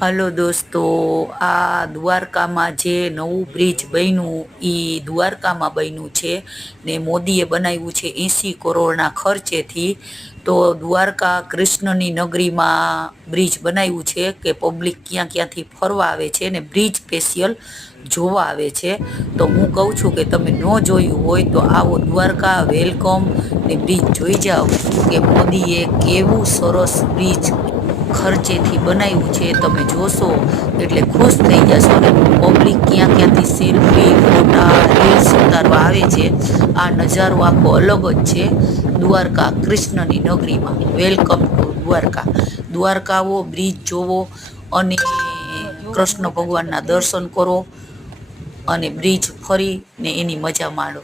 Hello દોસ્તો, આ દ્વારકામાં જે નવું બ્રિજ બન્યું એ દ્વારકામાં બન્યું છે ને મોદીએ બનાવ્યું છે 80 કરોડના ખર્ચેથી. તો દ્વારકા કૃષ્ણની નગરીમાં બ્રિજ બનાવ્યું છે કે પબ્લિક ક્યાં ક્યાંથી ફરવા આવે છે ને બ્રિજ સ્પેશિયલ જોવા આવે છે. તો હું કહું છું કે તમે ન જોયું હોય તો આવો દ્વારકા, વેલકમ ને બ્રિજ જોઈ જાઓ કે મોદીએ કેવું સરસ બ્રિજ ખર્ચેથી બનાવ્યું છે. તમે જોશો એટલે ખુશ થઈ જશો ને પબ્લિક ક્યાં ક્યાંથી સેલ્ફી, ફોટા, રીલ્સ ઉતારવા આવે છે. આ નજારો આખો અલગ જ છે દ્વારકા કૃષ્ણની નગરીમાં. Welcome to Dwarka. દ્વારકા આવો, બ્રિજ જોવો અને કૃષ્ણ ભગવાનના દર્શન કરો અને બ્રિજ ફરી ને એની મજા માણો.